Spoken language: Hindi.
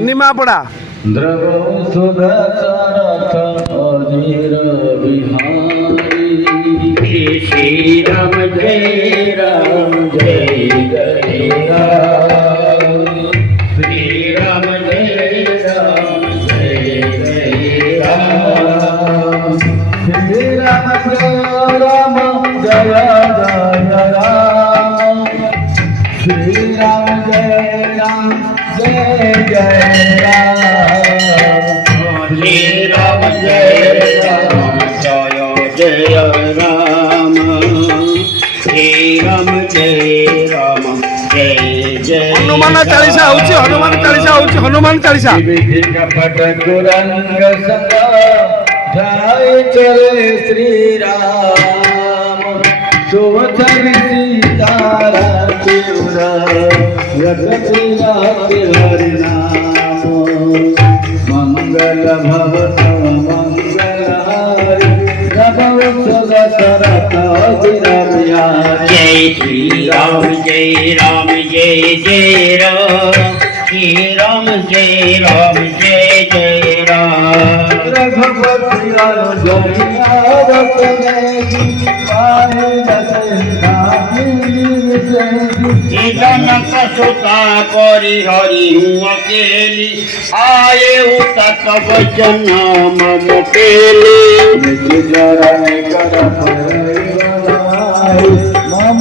निमापड़ा द्रवो सुदशरथ अधीर बिहारी श्री राम जय राम जय जय राम श्री राम जय राम जय जय राम श्री राम जय राम जय जय राम श्री राम जय राम जय जय राम श्री राम जय राम जय जय राम श्री राम जय राम जय जय हनुमान चालीसा होची हनुमान चालीसा कपट कुरंग संग जय चले श्री राम सुवचन सीतारा तिरुरा रघुवीरा हरि नाम मंगल भवन मंगल हारी नभव दशरथ अधीर जय श्री राम जय राम जय जय राम श्री राम जय राम जय जय राम रघुपति जनक सुता करी हरि अकेली आये तत वचन मम केली मम